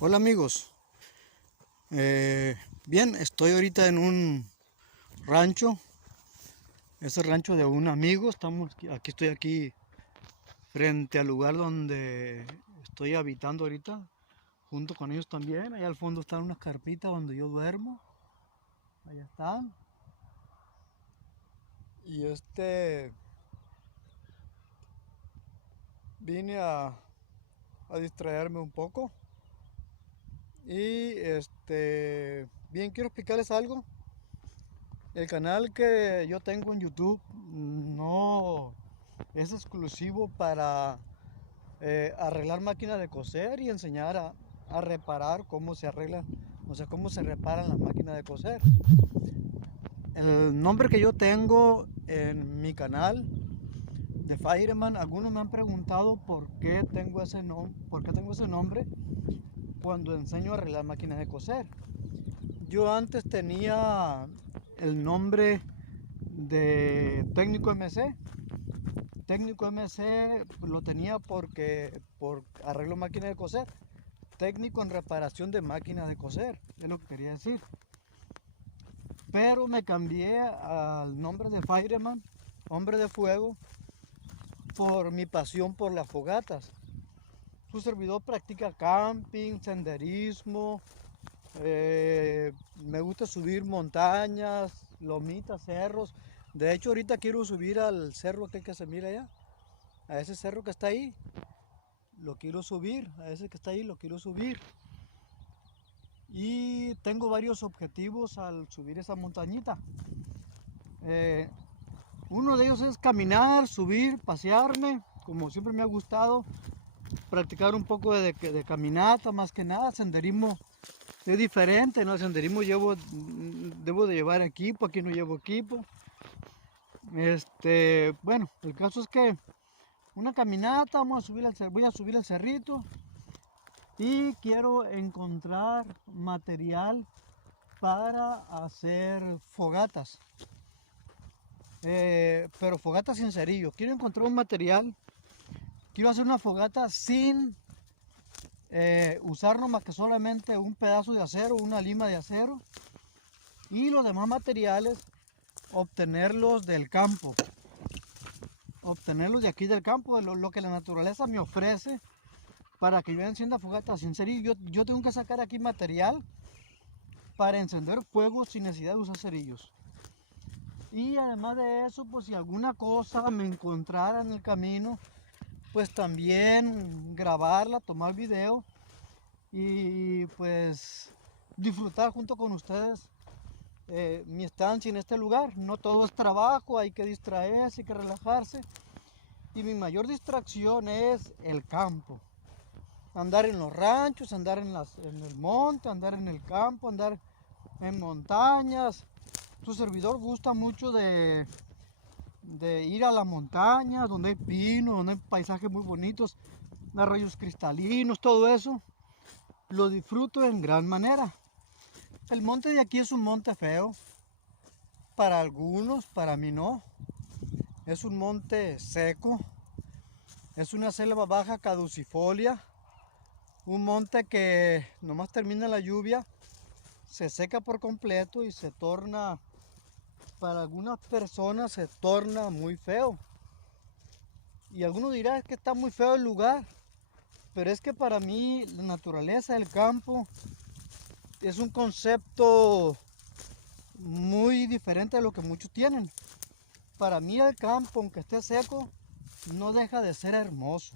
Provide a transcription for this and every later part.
Hola amigos. Bien, estoy ahorita en un rancho. Es el rancho de un amigo. Estoy aquí frente al lugar donde estoy habitando ahorita, junto con ellos también. Allá al fondo están unas carpitas donde yo duermo. Allá están. Y vine a distraerme un poco. Y bien, quiero explicarles algo. El canal que yo tengo en YouTube no es exclusivo para arreglar máquinas de coser y enseñar a reparar cómo se arreglan, o sea, cómo se reparan las máquinas de coser. El nombre que yo tengo en mi canal de Fireman, algunos me han preguntado por qué tengo ese nombre cuando enseño a arreglar máquinas de coser. Yo antes tenía el nombre de técnico MC. Técnico MC lo tenía por arreglo máquinas de coser. Técnico en reparación de máquinas de coser, es lo que quería decir. Pero me cambié al nombre de Fireman, hombre de fuego, por mi pasión por las fogatas. Su servidor practica camping, senderismo, me gusta subir montañas, lomitas, cerros. De hecho, ahorita quiero subir al cerro aquel que se mira allá, a ese cerro que está ahí. Lo quiero subir, a ese que está ahí lo quiero subir. Y tengo varios objetivos al subir esa montañita. Eh, Uno de ellos es caminar, subir, pasearme, como siempre me ha gustado, practicar un poco de caminata, más que nada. Senderismo es diferente, ¿no? El senderismo debo de llevar equipo, aquí no llevo equipo. Bueno, el caso es que una caminata, voy a subir el cerrito y quiero encontrar material para hacer fogatas. Pero fogatas sin cerillos. Quiero encontrar un material. Quiero hacer una fogata sin usar nomás que solamente un pedazo de acero, una lima de acero. Y los demás materiales, obtenerlos del campo. Obtenerlos de aquí del campo, de lo que la naturaleza me ofrece para que yo encienda fogatas sin cerillos. Yo tengo que sacar aquí material para encender fuego sin necesidad de usar cerillos. Y además de eso, pues si alguna cosa me encontrara en el camino, pues también grabarla, tomar video y pues disfrutar junto con ustedes mi estancia en este lugar. No todo es trabajo, hay que distraerse, hay que relajarse. Y mi mayor distracción es el campo. Andar en los ranchos, andar en el monte, andar en el campo, andar en montañas. Tu servidor gusta mucho de ir a las montañas, donde hay pinos, donde hay paisajes muy bonitos, arroyos cristalinos, todo eso. Lo disfruto en gran manera. El monte de aquí es un monte feo. Para algunos, para mí no. Es un monte seco. Es una selva baja caducifolia. Un monte que nomás termina la lluvia, se seca por completo y se torna, para algunas personas se torna muy feo. Y algunos dirán que está muy feo el lugar. Pero es que para mí la naturaleza del campo es un concepto muy diferente a lo que muchos tienen. Para mí el campo, aunque esté seco, no deja de ser hermoso.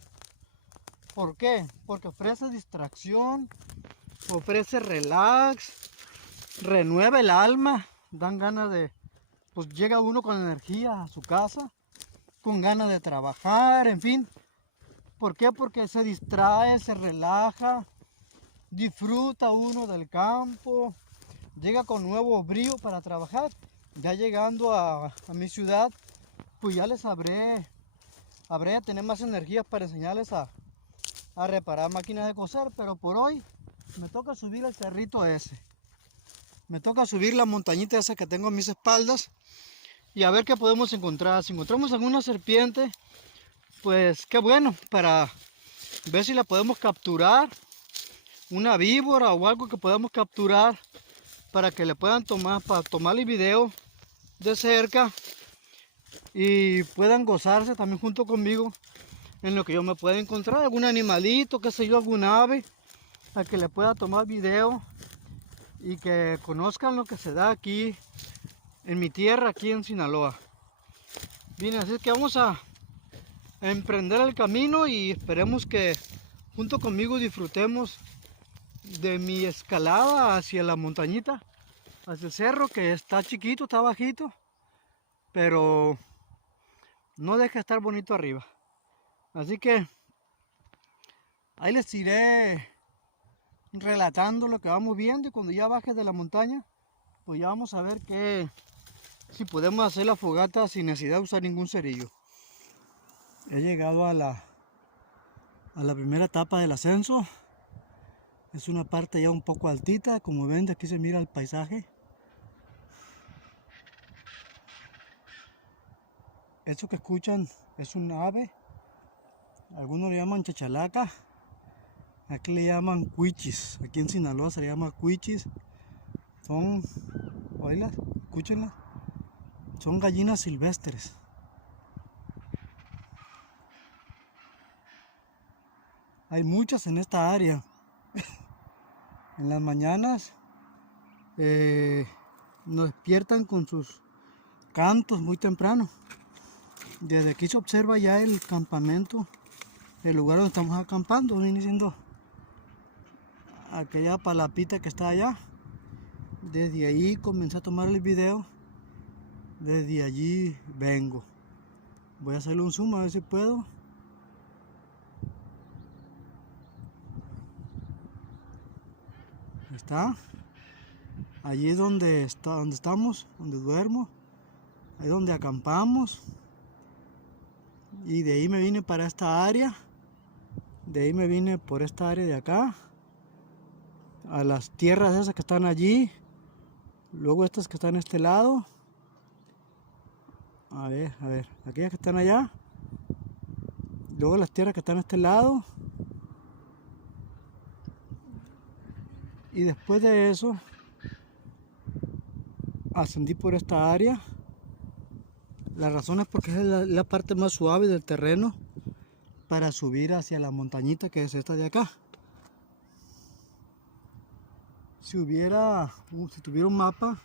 ¿Por qué? Porque ofrece distracción, ofrece relax, renueva el alma, dan ganas pues llega uno con energía a su casa, con ganas de trabajar, en fin. ¿Por qué? Porque se distrae, se relaja, disfruta uno del campo, llega con nuevo brío para trabajar. Ya llegando a mi ciudad, pues ya habré de tener más energías para enseñarles a reparar máquinas de coser, pero por hoy me toca subir el cerrito ese. Me toca subir la montañita esa que tengo a mis espaldas y a ver qué podemos encontrar. Si encontramos alguna serpiente, pues qué bueno, para ver si la podemos capturar una víbora o algo que podamos capturar para que le puedan tomar, para tomarle video de cerca y puedan gozarse también junto conmigo en lo que yo me pueda encontrar, algún animalito, qué sé yo, algún ave, a que le pueda tomar video y que conozcan lo que se da aquí en mi tierra, aquí en Sinaloa. Bien, así es que vamos a emprender el camino y esperemos que junto conmigo disfrutemos de mi escalada hacia la montañita, hacia el cerro, que está chiquito, está bajito, pero no deja de estar bonito arriba. Así que ahí les iré relatando lo que vamos viendo, y cuando ya baje de la montaña, pues ya vamos a ver si podemos hacer la fogata sin necesidad de usar ningún cerillo. He llegado a la primera etapa del ascenso. Es una parte ya un poco altita, como ven, de aquí se mira el paisaje. Eso que escuchan es un ave, algunos le llaman chachalaca, aquí le llaman cuichis, aquí en Sinaloa se le llama cuichis. Son, oílas, escúchenlas, son gallinas silvestres. Hay muchas en esta área. En las mañanas nos despiertan con sus cantos muy temprano. Desde aquí se observa ya el campamento, el lugar donde estamos acampando, viene siendo aquella palapita que está allá. Desde ahí comencé a tomar el video, desde allí vengo. Voy a hacerle un zoom a ver si puedo. Está allí es donde estamos, donde duermo, ahí es donde acampamos, y de ahí me vine para esta área, de ahí me vine por esta área de acá a las tierras esas que están allí, luego estas que están a este lado, a ver, aquellas que están allá, luego las tierras que están a este lado, y después de eso ascendí por esta área. La razón es porque es la parte más suave del terreno para subir hacia la montañita que es esta de acá. Si tuviera un mapa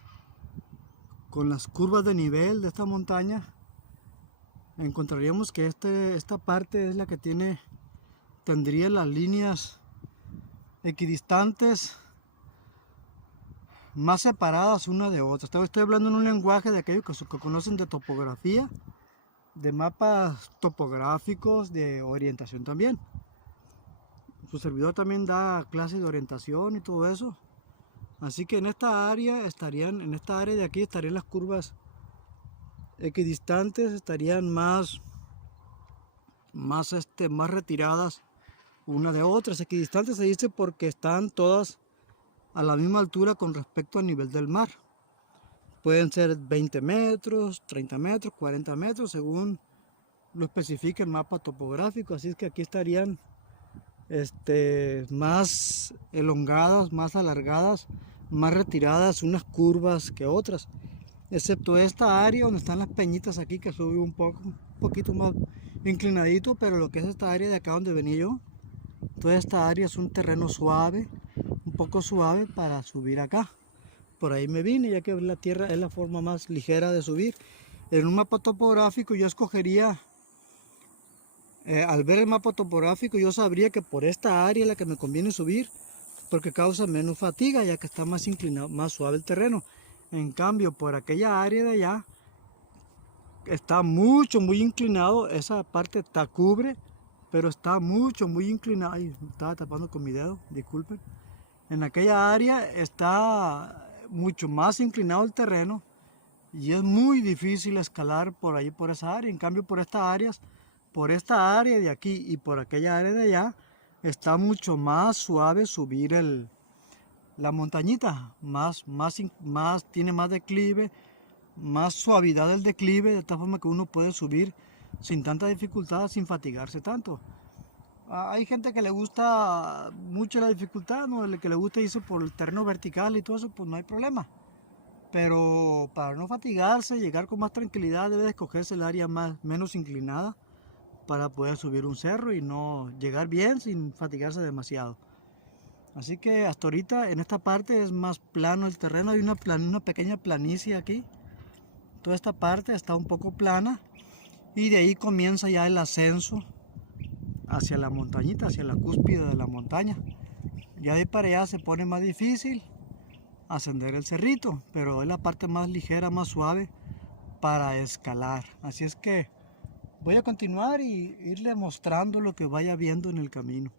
con las curvas de nivel de esta montaña, encontraríamos que esta parte es la que tendría las líneas equidistantes más separadas una de otra. Estoy hablando en un lenguaje de aquellos que conocen de topografía, de mapas topográficos, de orientación también. Su servidor también da clases de orientación y todo eso. Así que en esta área de aquí estarían las curvas equidistantes, estarían más retiradas una de otras. Equidistantes se dice porque están todas a la misma altura con respecto al nivel del mar. Pueden ser 20 metros, 30 metros, 40 metros, según lo especifique el mapa topográfico. Así es que aquí estarían más elongadas, más alargadas, más retiradas unas curvas que otras, excepto esta área donde están las peñitas aquí, que sube un poquito más inclinadito, pero lo que es esta área de acá donde venía yo, toda esta área es un terreno suave, un poco suave para subir acá. Por ahí me vine, ya que la tierra es la forma más ligera de subir. En un mapa topográfico yo escogería, al ver el mapa topográfico yo sabría que por esta área es la que me conviene subir, porque causa menos fatiga, ya que está más inclinado, más suave el terreno. En cambio, por aquella área de allá está muy inclinado, esa parte cubre, pero está muy inclinado. Ay, me estaba tapando con mi dedo, disculpen. En aquella área está mucho más inclinado el terreno y es muy difícil escalar por ahí, por esa área. En cambio, por esta área de aquí y por aquella área de allá, está mucho más suave subir la montañita, tiene más declive, más suavidad del declive, de tal forma que uno puede subir sin tanta dificultad, sin fatigarse tanto. Hay gente que le gusta mucho la dificultad, ¿no? El que le gusta irse por el terreno vertical y todo eso, pues no hay problema. Pero para no fatigarse, llegar con más tranquilidad, debe de escogerse el área menos inclinada para poder subir un cerro y no llegar bien sin fatigarse demasiado. Así que hasta ahorita en esta parte es más plano el terreno, hay una pequeña planicie aquí. Toda esta parte está un poco plana y de ahí comienza ya el ascenso hacia la montañita, hacia la cúspide de la montaña. Ya de ahí para allá se pone más difícil ascender el cerrito, pero es la parte más ligera, más suave para escalar. Así es que voy a continuar y irle mostrando lo que vaya viendo en el camino.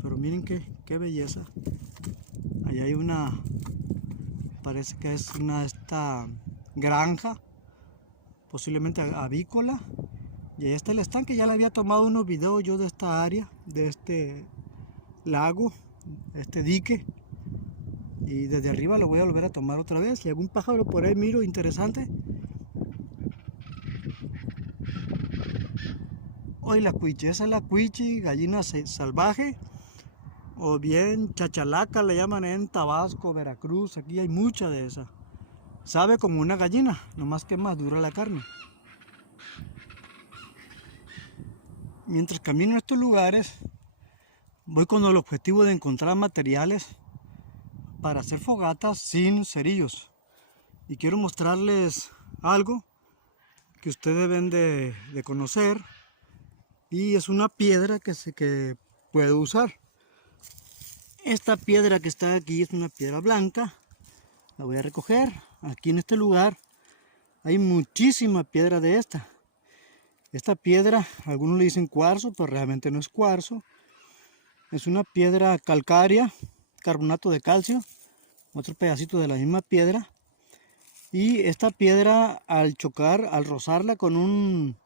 Pero miren qué belleza. Allá hay parece que es esta granja, posiblemente avícola. Y ahí está el estanque. Ya le había tomado unos videos yo de esta área, de este lago, este dique. Y desde arriba lo voy a volver a tomar otra vez. Y algún pájaro por ahí miro interesante. Hoy la cuichi, esa es la cuichi, gallina salvaje. O bien chachalaca le llaman en Tabasco, Veracruz. Aquí hay mucha de esa. Sabe como una gallina, nomás que más dura la carne. Mientras camino en estos lugares, voy con el objetivo de encontrar materiales para hacer fogatas sin cerillos. Y quiero mostrarles algo que ustedes deben de conocer. Y es una piedra que puedo usar. Esta piedra que está aquí es una piedra blanca. La voy a recoger. Aquí en este lugar hay muchísima piedra de esta. Esta piedra, algunos le dicen cuarzo, pero realmente no es cuarzo. Es una piedra calcárea, carbonato de calcio, otro pedacito de la misma piedra. Y esta piedra al chocar, al rozarla con un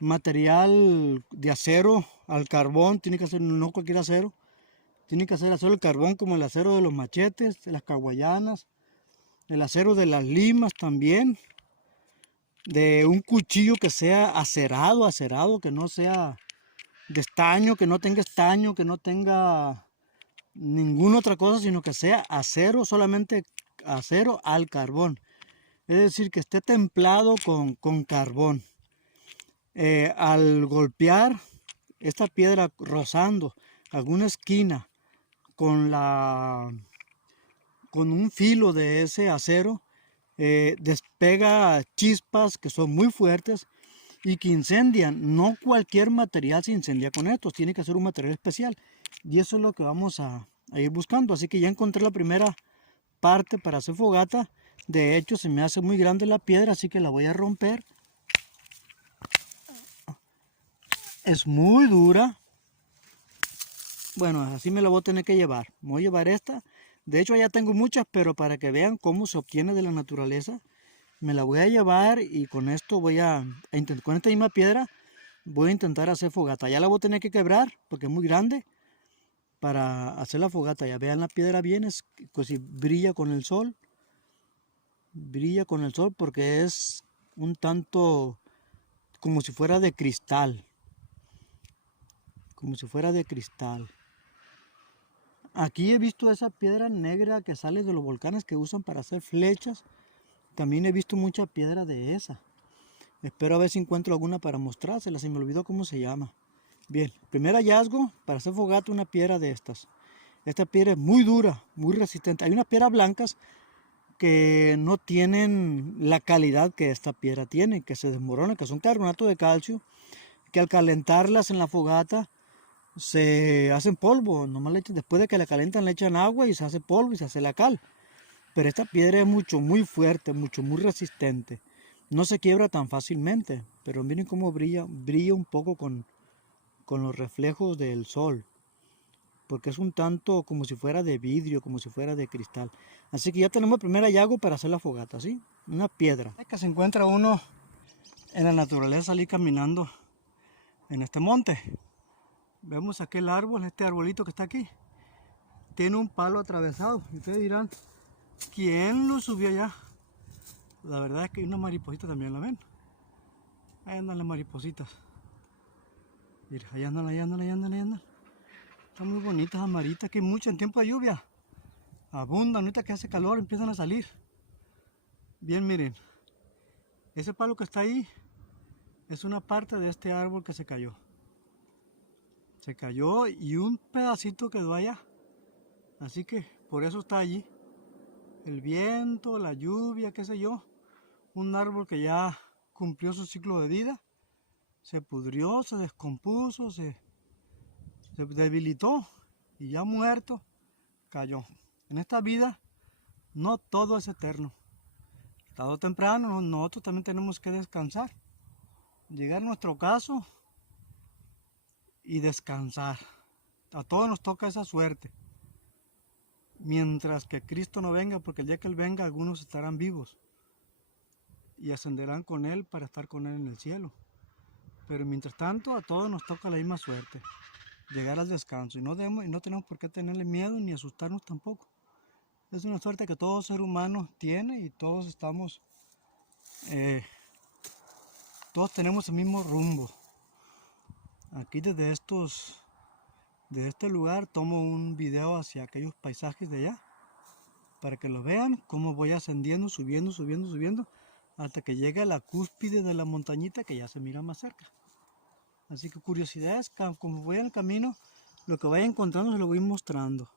material de acero al carbón, tiene que ser no cualquier acero, tiene que ser acero al carbón como el acero de los machetes, de las caguayanas, el acero de las limas también, de un cuchillo que sea acerado, que no sea de estaño, que no tenga estaño, que no tenga ninguna otra cosa, sino que sea acero, solamente acero al carbón. Es decir, que esté templado con carbón. Al golpear esta piedra rozando alguna esquina con un filo de ese acero, despega chispas que son muy fuertes y que incendian. No cualquier material se incendia con estos, tiene que ser un material especial. Y eso es lo que vamos a ir buscando. Así que ya encontré la primera parte para hacer fogata. De hecho, se me hace muy grande la piedra, así que la voy a romper. Es muy dura. Bueno, así me la voy a tener que llevar. Me voy a llevar esta. De hecho, ya tengo muchas, pero para que vean cómo se obtiene de la naturaleza, me la voy a llevar y con esto voy a intentar, con esta misma piedra, voy a intentar hacer fogata. Ya la voy a tener que quebrar porque es muy grande para hacer la fogata. Ya vean la piedra bien, es pues, si brilla con el sol. Brilla con el sol porque es un tanto como si fuera de cristal. Como si fuera de cristal. Aquí he visto esa piedra negra que sale de los volcanes que usan para hacer flechas. También he visto mucha piedra de esa. Espero a ver si encuentro alguna para mostrársela. Se me olvidó cómo se llama. Bien, primer hallazgo para hacer fogata, una piedra de estas. Esta piedra es muy dura, muy resistente. Hay unas piedras blancas que no tienen la calidad que esta piedra tiene, que se desmoronan, que son carbonato de calcio, que al calentarlas en la fogata se hacen polvo. Nomás después de que la calentan le echan agua y se hace polvo y se hace la cal. Pero esta piedra es muy fuerte, muy resistente. No se quiebra tan fácilmente, pero miren cómo brilla un poco con los reflejos del sol. Porque es un tanto como si fuera de vidrio, como si fuera de cristal. Así que ya tenemos el primer hallazgo para hacer la fogata, ¿sí? Una piedra. Que se encuentra uno en la naturaleza, salir caminando en este monte. Vemos aquel árbol, este arbolito que está aquí. Tiene un palo atravesado. Y ustedes dirán, ¿quién lo subió allá? La verdad es que hay una mariposita también, ¿la ven? Ahí andan las maripositas. Mira, ahí andan, ahí andan, ahí andan, ahí andan. Están muy bonitas, amaritas, que mucho en tiempo de lluvia. Abundan, ahorita que hace calor empiezan a salir. Bien, miren. Ese palo que está ahí es una parte de este árbol que se cayó. Se cayó y un pedacito quedó allá. Así que por eso está allí. El viento, la lluvia, qué sé yo. Un árbol que ya cumplió su ciclo de vida. Se pudrió, se descompuso, se debilitó y ya muerto cayó. En esta vida no todo es eterno. Tarde o temprano nosotros también tenemos que descansar. Llegar a nuestro caso y descansar. A todos nos toca esa suerte. Mientras que Cristo no venga, porque el día que Él venga algunos estarán vivos y ascenderán con Él para estar con Él en el cielo. Pero mientras tanto a todos nos toca la misma suerte, llegar al descanso. Y no tenemos por qué tenerle miedo ni asustarnos tampoco. Es una suerte que todo ser humano tiene y todos todos tenemos el mismo rumbo. Aquí desde este lugar tomo un video hacia aquellos paisajes de allá para que lo vean cómo voy ascendiendo, subiendo, subiendo, subiendo hasta que llegue a la cúspide de la montañita que ya se mira más cerca. Así que curiosidades, como voy en el camino, lo que vaya encontrando se lo voy mostrando.